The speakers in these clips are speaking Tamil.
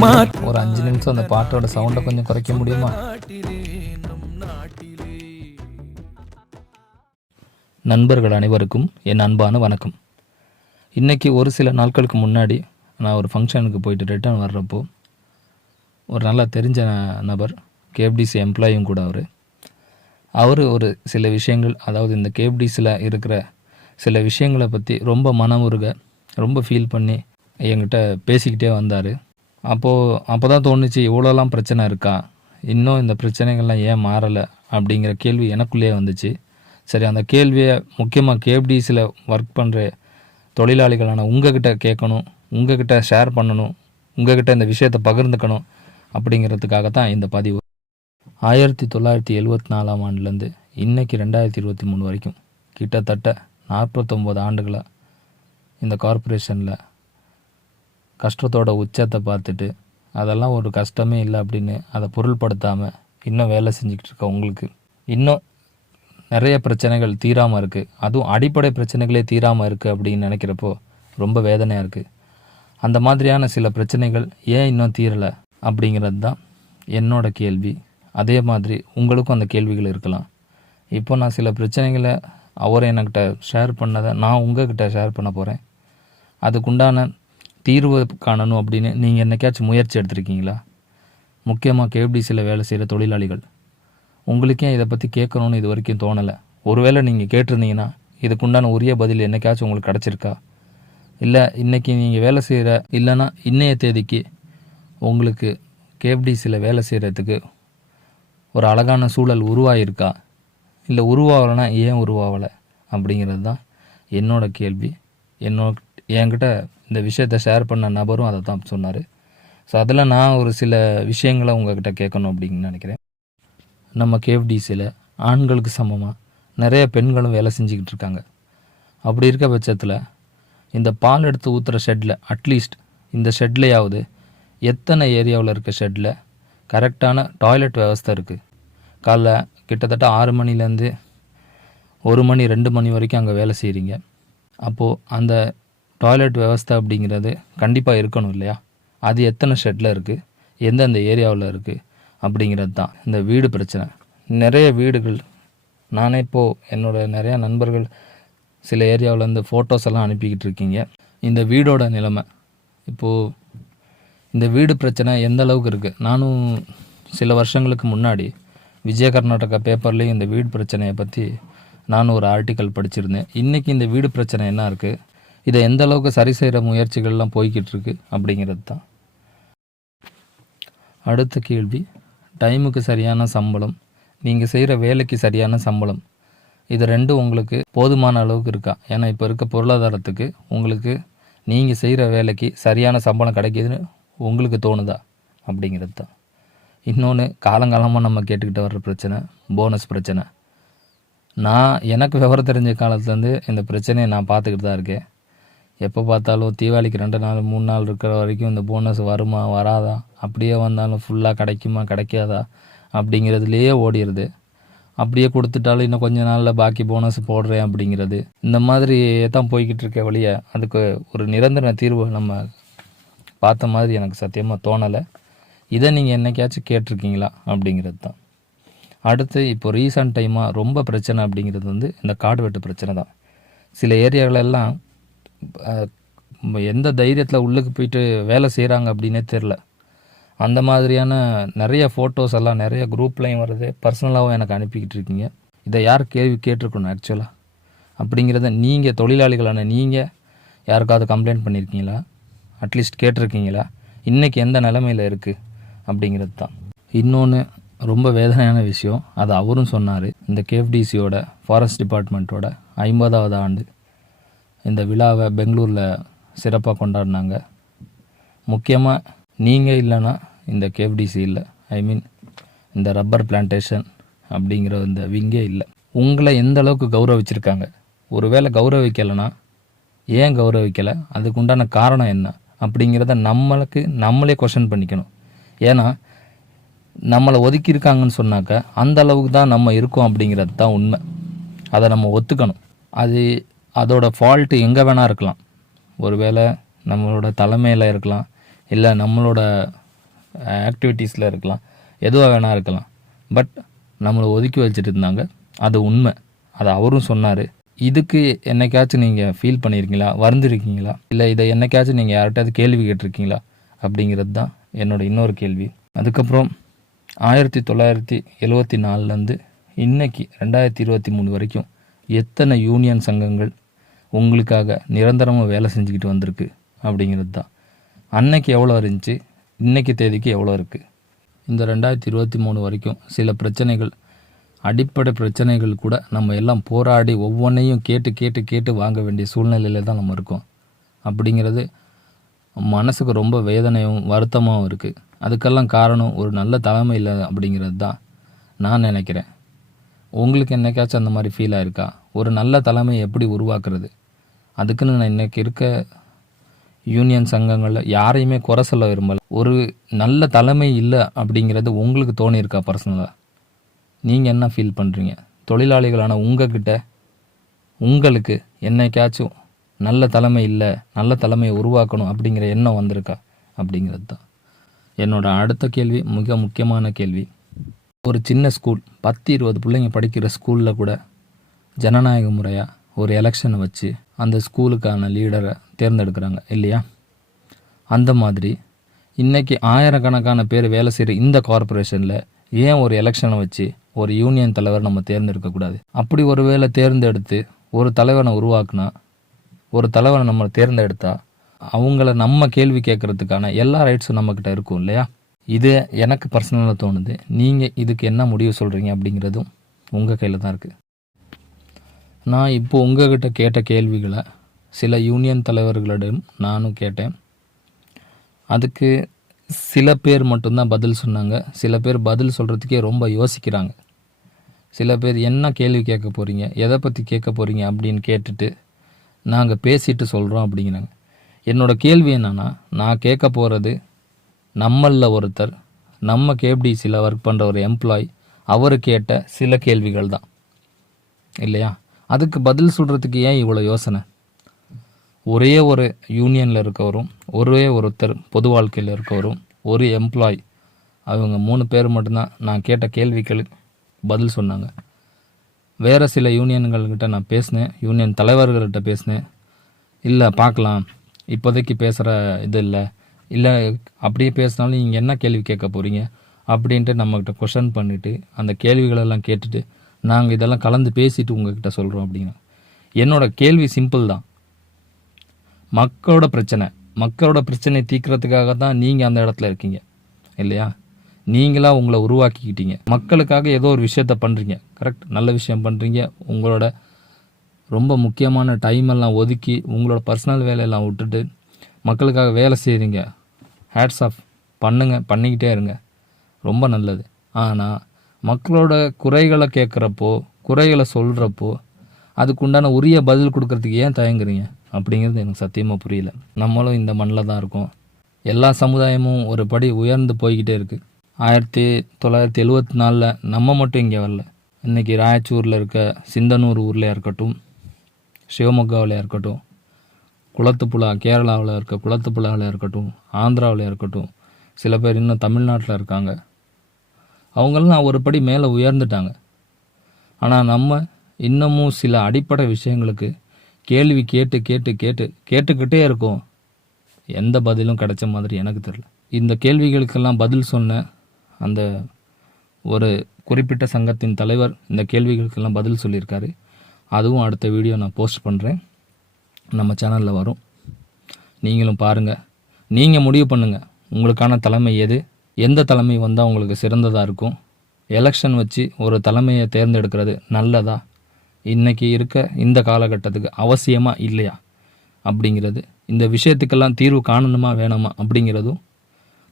முடியுமா ஒரு அஞ்சு நிமிஷம் அந்த பாட்டோட சவுண்டை கொஞ்சம் குறைக்க முடியுமா? நண்பர்கள் அனைவருக்கும் என் அன்பான வணக்கம். இன்றைக்கி ஒரு சில நாட்களுக்கு முன்னாடி நான் ஒரு ஃபங்க்ஷனுக்கு போயிட்டு ரிட்டர்ன் வர்றப்போ ஒரு நல்லா தெரிஞ்ச நபர் கேப்டிசி எம்ப்ளாயும் கூட அவர். அவர் ஒரு சில விஷயங்கள் அதாவது இந்த கேப்டிஸில் இருக்கிற சில விஷயங்களை பற்றி ரொம்ப மனமுருக ரொம்ப ஃபீல் பண்ணி என்கிட்ட பேசிக்கிட்டே வந்தார். அப்போது அப்போ தான் தோணுச்சு இவ்வளோலாம் பிரச்சனை இருக்கா? இன்னும் இந்த பிரச்சனைகள்லாம் ஏன் மாறலை? அப்படிங்கிற கேள்வி எனக்குள்ளேயே வந்துச்சு. சரி அந்த கேள்வியை முக்கியமாக கேப்டிஸில் ஒர்க் பண்ணுற தொழிலாளிகளான உங்ககிட்ட கேட்கணும் உங்ககிட்ட ஷேர் பண்ணணும் உங்ககிட்ட இந்த விஷயத்தை பகிர்ந்துக்கணும் அப்படிங்கிறதுக்காக தான் இந்த பதிவு. ஆயிரத்தி தொள்ளாயிரத்தி எழுவத்தி நாலாம் ஆண்டுலேருந்து இன்னைக்கு ரெண்டாயிரத்தி இருபத்தி மூணு வரைக்கும் கிட்டத்தட்ட நாற்பத்தொம்போது ஆண்டுகளாக இந்த கார்ப்பரேஷனில் கஷ்டத்தோட உச்சத்தை பார்த்துட்டு அதெல்லாம் ஒரு கஷ்டமே இல்லை அப்படின்னு அதை பொருள்படுத்தாமல் இன்னும் வேலை செஞ்சுக்கிட்டு இருக்க உங்களுக்கு? இன்னும் நிறைய பிரச்சனைகள் தீராமல் இருக்குது அதுவும் அடிப்படை பிரச்சனைகளே தீராமல் இருக்குது அப்படின்னு நினைக்கிறப்போ ரொம்ப வேதனையாக இருக்குது அந்த மாதிரியான சில பிரச்சனைகள் ஏன் இன்னும் தீரலை அப்படிங்கிறது தான் என்னோட கேள்வி. அதே மாதிரி உங்களுக்கும் அந்த கேள்விகள் இருக்கலாம். இப்போ நான் சில பிரச்சனைகளை அவர் என்கிட்ட ஷேர் பண்ணதை நான் உங்ககிட்ட ஷேர் பண்ண போகிறேன் அதுக்குண்டான தீர்வு காணணும் அப்படின்னு நீங்கள் என்னைக்காச்சும் முயற்சி எடுத்திருக்கீங்களா? முக்கியமாக கேபிடிசியில் வேலை செய்கிற தொழிலாளிகள். உங்களுக்கே இதை பற்றி கேட்கணும்னு இது வரைக்கும் தோணலை. ஒருவேளை நீங்கள் கேட்டிருந்தீங்கன்னா இதுக்குண்டான உரிய பதில் என்னைக்காச்சும் உங்களுக்கு கிடச்சிருக்கா? இல்லை இன்றைக்கி நீங்கள் வேலை செய்கிற இல்லைன்னா இன்னைய தேதிக்கு உங்களுக்கு கேபிடிசியில் வேலை செய்கிறதுக்கு ஒரு அழகான சூழல் உருவாகிருக்கா இல்லை உருவாகலைன்னா ஏன் உருவாகலை? அப்படிங்கிறது தான் என்னோட கேள்வி. என்னோட என்கிட்ட இந்த விஷயத்தை ஷேர் பண்ண நபரும் அதை தான் சொன்னார். ஸோ அதில் நான் ஒரு சில விஷயங்களை உங்ககிட்ட கேட்கணும் அப்படின்னு நினைக்கிறேன். நம்ம கேஎஃப்டிசியில் ஆண்களுக்கு சமமாக நிறைய பெண்களும் வேலை செஞ்சுக்கிட்டு இருக்காங்க. அப்படி இருக்க பட்சத்தில் இந்த பால் எடுத்து ஊற்றுற ஷெட்டில் அட்லீஸ்ட் இந்த ஷெட்லையாவது எத்தனை ஏரியாவில் இருக்க ஷெட்டில் கரெக்டான டாய்லெட் விவஸ்தை இருக்குது காலைல கிட்டத்தட்ட ஆறு மணிலேருந்து ஒரு மணி ரெண்டு மணி வரைக்கும் அங்கே வேலை செய்கிறீங்க அப்போது அந்த டாய்லெட் விவஸ்தை அப்படிங்கிறது கண்டிப்பாக இருக்கணும் இல்லையா? அது எத்தனை ஷெட்டில் இருக்குது எந்தெந்த ஏரியாவில் இருக்குது அப்படிங்கிறது தான் இந்த வீடு பிரச்சனை. நிறைய வீடுகள் நானே இப்போது என்னோட நிறையா நண்பர்கள் சில ஏரியாவிலேருந்து ஃபோட்டோஸ் எல்லாம் அனுப்பிக்கிட்டு இருக்கீங்க. இந்த வீடோட நிலைமை. இப்போது இந்த வீடு பிரச்சனை எந்த அளவுக்கு இருக்குது நானும் சில வருஷங்களுக்கு முன்னாடி விஜய கர்நாடகா பேப்பர்லேயும் இந்த வீடு பிரச்சனையை பற்றி நானும் ஒரு ஆர்டிக்கல் படிச்சிருந்தேன். இன்றைக்கி இந்த வீடு பிரச்சனை என்ன இருக்குது இதை எந்த அளவுக்கு சரி செய்கிற முயற்சிகள்லாம் போய்கிட்டு இருக்கு அப்படிங்கிறது தான். அடுத்த கேள்வி டைமுக்கு சரியான சம்பளம் நீங்கள் செய்கிற வேலைக்கு சரியான சம்பளம் இது ரெண்டும் உங்களுக்கு போதுமான அளவுக்கு இருக்கா? ஏன்னா இப்போ இருக்க பொருளாதாரத்துக்கு உங்களுக்கு நீங்கள் செய்கிற வேலைக்கு சரியான சம்பளம் கிடைக்கிதுன்னு உங்களுக்கு தோணுதா? அப்படிங்கிறது தான். இன்னொன்று காலங்காலமாக நம்ம கேட்டுக்கிட்டு வர்ற பிரச்சனை போனஸ் பிரச்சனை. நான் எனக்கு விவரம் தெரிஞ்ச காலத்துலேருந்து இந்த பிரச்சனையை நான் பார்த்துக்கிட்டு தான் இருக்கேன். எப்போ பார்த்தாலும் தீபாவளிக்கு ரெண்டு நாள் மூணு நாள் இருக்கிற வரைக்கும் இந்த போனஸ் வருமா வராதா? அப்படியே வந்தாலும் ஃபுல்லாக கிடைக்குமா கிடைக்காதா? அப்படிங்கிறதுலையே ஓடிடுது அப்படியே கொடுத்துட்டாலும் இன்னும் கொஞ்ச நாளில் பாக்கி போனஸ் போடுறேன் அப்படிங்கிறது. இந்த மாதிரி தான் போய்கிட்டு இருக்க வழிய. அதுக்கு ஒரு நிரந்தர தீர்வு நம்ம பார்த்த மாதிரி எனக்கு சத்தியமாக தோணலை. இதை நீங்கள் என்னைக்காச்சும் கேட்டிருக்கீங்களா? அப்படிங்கிறது தான். அடுத்து இப்போ ரீசன்ட் டைமாக ரொம்ப பிரச்சனை அப்படிங்கிறது வந்து இந்த காடு வெட்டு பிரச்சனை தான். சில ஏரியாவிலெல்லாம் எந்த தைரியத்தில் உள்ளுக்கு போயிட்டு வேலை செய்கிறாங்க அப்படின்னே தெரில அந்த மாதிரியான நிறைய ஃபோட்டோஸ் எல்லாம் நிறைய குரூப்லையும் வருது. பர்சனலாகவும் எனக்கு அனுப்பிக்கிட்டு இருக்கீங்க. இதை யார் கேள்வி கேட்டிருக்கணும் ஆக்சுவலாக அப்படிங்கிறத நீங்கள் தொழிலாளிகளான நீங்கள் யாருக்காவது கம்ப்ளைண்ட் பண்ணியிருக்கீங்களா அட்லீஸ்ட் கேட்டிருக்கீங்களா? இன்றைக்கி எந்த நிலமையில் இருக்குது அப்படிங்கிறது தான். இன்னொன்று ரொம்ப வேதனையான விஷயம். அது அவரும் சொன்னார். இந்த கேஎஃப்டிசியோட ஃபாரஸ்ட் டிபார்ட்மெண்ட்டோட ஐம்பதாவது ஆண்டு இந்த விழாவை பெங்களூரில் சிறப்பாக கொண்டாடினாங்க. முக்கியமாக நீங்கள் இல்லைன்னா இந்த கேஎஃப்டிசி இல்லை. ஐ மீன் இந்த ரப்பர் பிளான்டேஷன் அப்படிங்கிற இந்த விங்கே இல்லை. உங்களை எந்த அளவுக்கு கௌரவிச்சிருக்காங்க? ஒருவேளை கௌரவிக்கலைன்னா ஏன் கௌரவிக்கலை? அதுக்கு உண்டான காரணம் என்ன? அப்படிங்கிறத நம்மளுக்கு நம்மளே கொஷன் பண்ணிக்கணும். ஏன்னா நம்மளை ஒதுக்கியிருக்காங்கன்னு சொன்னாக்க அந்த அளவுக்கு தான் நம்ம இருக்கோம் அப்படிங்கிறது தான் உண்மை. அதை நம்ம ஒத்துக்கணும். அது அதோட ஃபால்ட்டு எங்கே வேணால் இருக்கலாம். ஒருவேளை நம்மளோட தலைமையில் இருக்கலாம். இல்லை நம்மளோட ஆக்டிவிட்டீஸில் இருக்கலாம். எதுவாக வேணால் இருக்கலாம். பட் நம்மளை ஒதுக்கி வச்சுட்டு இருந்தாங்க. அது உண்மை. அது அவரும் சொன்னார். இதுக்கு என்னைக்காச்சும் நீங்கள் ஃபீல் பண்ணியிருக்கீங்களா வருந்திருக்கீங்களா? இல்லை இதை என்னைக்காச்சும் நீங்கள் யார்கிட்டயாவது கேள்வி கேட்டிருக்கீங்களா? அப்படிங்கிறது தான் என்னோட இன்னொரு கேள்வி. அதுக்கப்புறம் ஆயிரத்தி தொள்ளாயிரத்தி எழுவத்தி நாலுலேருந்து இன்னைக்கு ரெண்டாயிரத்தி இருபத்தி மூணு வரைக்கும் எத்தனை யூனியன் சங்கங்கள் உங்களுக்காக நிரந்தரமாக வேலை செஞ்சுக்கிட்டு வந்திருக்கு அப்படிங்கிறது தான். அன்னைக்கு எவ்வளோ இருந்துச்சு? இன்னைக்கு தேதிக்கு எவ்வளோ இருக்குது இந்த ரெண்டாயிரத்தி இருபத்தி மூணு வரைக்கும் சில பிரச்சனைகள் அடிப்படை பிரச்சனைகள் கூட நம்ம எல்லாம் போராடி ஒவ்வொன்றையும் கேட்டு கேட்டு கேட்டு வாங்க வேண்டிய சூழ்நிலையில் தான் நம்ம இருக்கோம். அப்படிங்கிறது மனசுக்கு ரொம்ப வேதனையும் வருத்தமாகவும் இருக்குது அதுக்கெல்லாம் காரணம் ஒரு நல்ல தலைமை இல்லை அப்படிங்கிறது தான் நான் நினைக்கிறேன். உங்களுக்கு என்னைக்காச்சும் அந்த மாதிரி ஃபீல் ஆயிருக்கா ஒரு நல்ல தலைமை எப்படி உருவாக்குறது? அதுக்குன்னு நான் இன்னைக்கு இருக்க யூனியன் சங்கங்களில் யாரையுமே குறை சொல்ல விரும்பல. ஒரு நல்ல தலைமை இல்லை அப்படிங்கிறது உங்களுக்கு தோணியிருக்கா பர்சனலாக நீங்கள் என்ன ஃபீல் பண்ணுறீங்க தொழிலாளிகளான உங்ககிட்ட உங்களுக்கு என்னைக்காச்சும் நல்ல தலைமை இல்லை நல்ல தலைமையை உருவாக்கணும் அப்படிங்கிற எண்ணம் வந்திருக்கா? அப்படிங்கிறது தான். என்னோட அடுத்த கேள்வி மிக முக்கியமான கேள்வி. ஒரு சின்ன ஸ்கூல் பத்து இருபது பிள்ளைங்க படிக்கிற ஸ்கூலில் கூட ஜனநாயக முறையாக ஒரு எலெக்ஷனை வச்சு அந்த ஸ்கூலுக்கான லீடரை தேர்ந்தெடுக்கிறாங்க இல்லையா? அந்த மாதிரி இன்றைக்கி ஆயிரக்கணக்கான பேர் வேலை செய்கிற இந்த கார்ப்பரேஷனில் ஏன் ஒரு எலெக்ஷனை வச்சு ஒரு யூனியன் தலைவர் நம்ம தேர்ந்தெடுக்கக்கூடாது அப்படி ஒரு வேளை தேர்ந்தெடுத்து ஒரு தலைவனை உருவாக்குனா ஒரு தலைவனை நம்ம தேர்ந்தெடுத்தா அவங்கள நம்ம கேள்வி கேட்குறதுக்கான எல்லா ரைட்ஸும் நம்மக்கிட்ட இருக்கும் இல்லையா? இது எனக்கு பர்சனலாக தோணுது. நீங்கள் இதுக்கு என்ன முடிவு சொல்கிறீங்க அப்படிங்கிறதும் உங்கள் கையில் தான் இருக்குது நான் இப்போ உங்ககிட்ட கேட்ட கேள்விகளை சில யூனியன் தலைவர்களிடம் நானும் கேட்டேன். அதுக்கு சில பேர் மட்டும்தான் பதில் சொன்னாங்க. சில பேர் பதில் சொல்கிறதுக்கே ரொம்ப யோசிக்கிறாங்க. சில பேர் என்ன கேள்வி கேட்க போகிறீங்க எதை பற்றி கேட்க போகிறீங்க அப்படின்னு கேட்டுட்டு நாங்கள் பேசிட்டு சொல்கிறோம் அப்படிங்கிறாங்க. என்னோட கேள்வி என்னன்னா நான் கேட்க போகிறது நம்மளில் ஒருத்தர் நம்ம கேபிடிசியில் ஒர்க் பண்ணுற ஒரு எம்ப்ளாய் அவர் கேட்ட சில கேள்விகள் தான் இல்லையா? அதுக்கு பதில் சொல்கிறதுக்கு ஏன் இவ்வளோ யோசனை? ஒரே ஒரு யூனியனில் இருக்கவரும் ஒரே ஒருத்தர் பொது வாழ்க்கையில் இருக்கவரும் ஒரு எம்ப்ளாய் அவங்க மூணு பேர் மட்டும்தான் நான் கேட்ட கேள்விகளுக்கு பதில் சொன்னாங்க. வேறு சில யூனியன்கள்கிட்ட நான் பேசினேன் யூனியன் தலைவர்கள்கிட்ட பேசினேன். இல்லை பார்க்கலாம். இப்போதைக்கு பேசுகிற இது இல்லை. இல்லை அப்படியே பேசினாலும் நீங்கள் என்ன கேள்வி கேட்க போகிறீங்க அப்படின்ட்டு நம்மக்கிட்ட கொஷன் பண்ணிவிட்டு அந்த கேள்விகளெல்லாம் கேட்டுட்டு நாங்கள் இதெல்லாம் கலந்து பேசிட்டு உங்ககிட்ட சொல்கிறோம் அப்படின்னா என்னோட கேள்வி சிம்பிள் தான். மக்களோட பிரச்சனை மக்களோட பிரச்சனை தீர்க்கறதுக்காக தான் நீங்கள் அந்த இடத்துல இருக்கீங்க இல்லையா? நீங்களா உங்களை உருவாக்கிக்கிட்டீங்க. மக்களுக்காக ஏதோ ஒரு விஷயத்த பண்ணுறீங்க கரெக்ட் நல்ல விஷயம் பண்ணுறீங்க உங்களோட ரொம்ப முக்கியமான டைம் எல்லாம் ஒதுக்கி உங்களோட பர்சனல் வேலையெல்லாம் விட்டுட்டு மக்களுக்காக வேலை செய்கிறீங்க ஹேட்ஸ் ஆஃப் பண்ணுங்க. பண்ணிக்கிட்டே இருங்க. ரொம்ப நல்லது. ஆனால் மக்களோட குறைகளை கேட்குறப்போ குறைகளை சொல்கிறப்போ அதுக்குண்டான உரிய பதில் கொடுக்கறதுக்கு ஏன் தயங்குறீங்க? அப்படிங்கிறது எனக்கு சத்தியமாக புரியல. நம்மளும் இந்த மண்ணில் தான் இருக்கோம். எல்லா சமுதாயமும் ஒரு படி உயர்ந்து போய்கிட்டே இருக்குது ஆயிரத்தி தொள்ளாயிரத்தி எழுவத்தி நாலில் நம்ம மட்டும் இங்கே வரல. இன்றைக்கி ராயச்சூரில் இருக்க சிந்தனூர் ஊரில் இருக்கட்டும் சிவமொக்காவிலையா இருக்கட்டும் குளத்துப்புழா கேரளாவில் இருக்க குளத்துப்புழாவில் இருக்கட்டும் ஆந்திராவில் இருக்கட்டும் சில பேர் இன்னும் தமிழ்நாட்டில் இருக்காங்க. அவங்கெல்லாம் ஒரு படி மேலே உயர்ந்துட்டாங்க. ஆனால் நம்ம இன்னமும் சில அடிப்படை விஷயங்களுக்கு கேள்வி கேட்டு கேட்டு கேட்டு கேட்டுக்கிட்டே இருக்கோம். எந்த பதிலும் கிடைச்ச மாதிரி எனக்கு தெரியல. இந்த கேள்விகளுக்கெல்லாம் பதில் சொன்ன அந்த ஒரு குறிப்பிட்ட சங்கத்தின் தலைவர் இந்த கேள்விகளுக்கெல்லாம் பதில் சொல்லியிருக்காரு. அதுவும் அடுத்த வீடியோ நான் போஸ்ட் பண்ணுறேன் நம்ம சேனலில் வரும். நீங்களும் பாருங்கள் நீங்கள் முடிவு பண்ணுங்கள் உங்களுக்கான தலைமை எது? எந்த தலைமை வந்தால் உங்களுக்கு சிறந்ததாக இருக்கும்? எலெக்ஷன் வச்சு ஒரு தலைமையை தேர்ந்தெடுக்கிறது நல்லதா? இன்றைக்கி இருக்க இந்த காலகட்டத்துக்கு அவசியமாக இல்லையா? அப்படிங்கிறது இந்த விஷயத்துக்கெல்லாம் தீர்வு காணணுமா வேணாமா அப்படிங்கிறதும்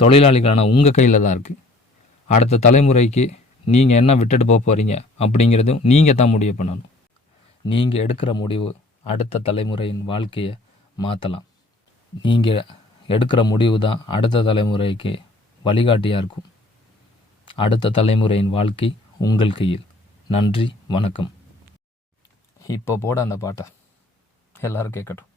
தொழிலாளிகளான உங்கள் கையில் தான் இருக்குது அடுத்த தலைமுறைக்கு நீங்கள் என்ன விட்டுட்டு போக போகிறீங்க அப்படிங்கிறதும் நீங்கள் தான் முடிவு பண்ணணும். நீங்கள் எடுக்கிற முடிவு அடுத்த தலைமுறையின் வாழ்க்கையை மாற்றலாம் நீங்கள் எடுக்கிற முடிவு தான் அடுத்த தலைமுறைக்கு வழிகாட்டியாக இருக்கும். அடுத்த தலைமுறையின் வாழ்க்கை உங்கள் கையில். நன்றி வணக்கம். இப்போ போட அந்த பாட்டை. எல்லோரும் கேட்கட்டும்.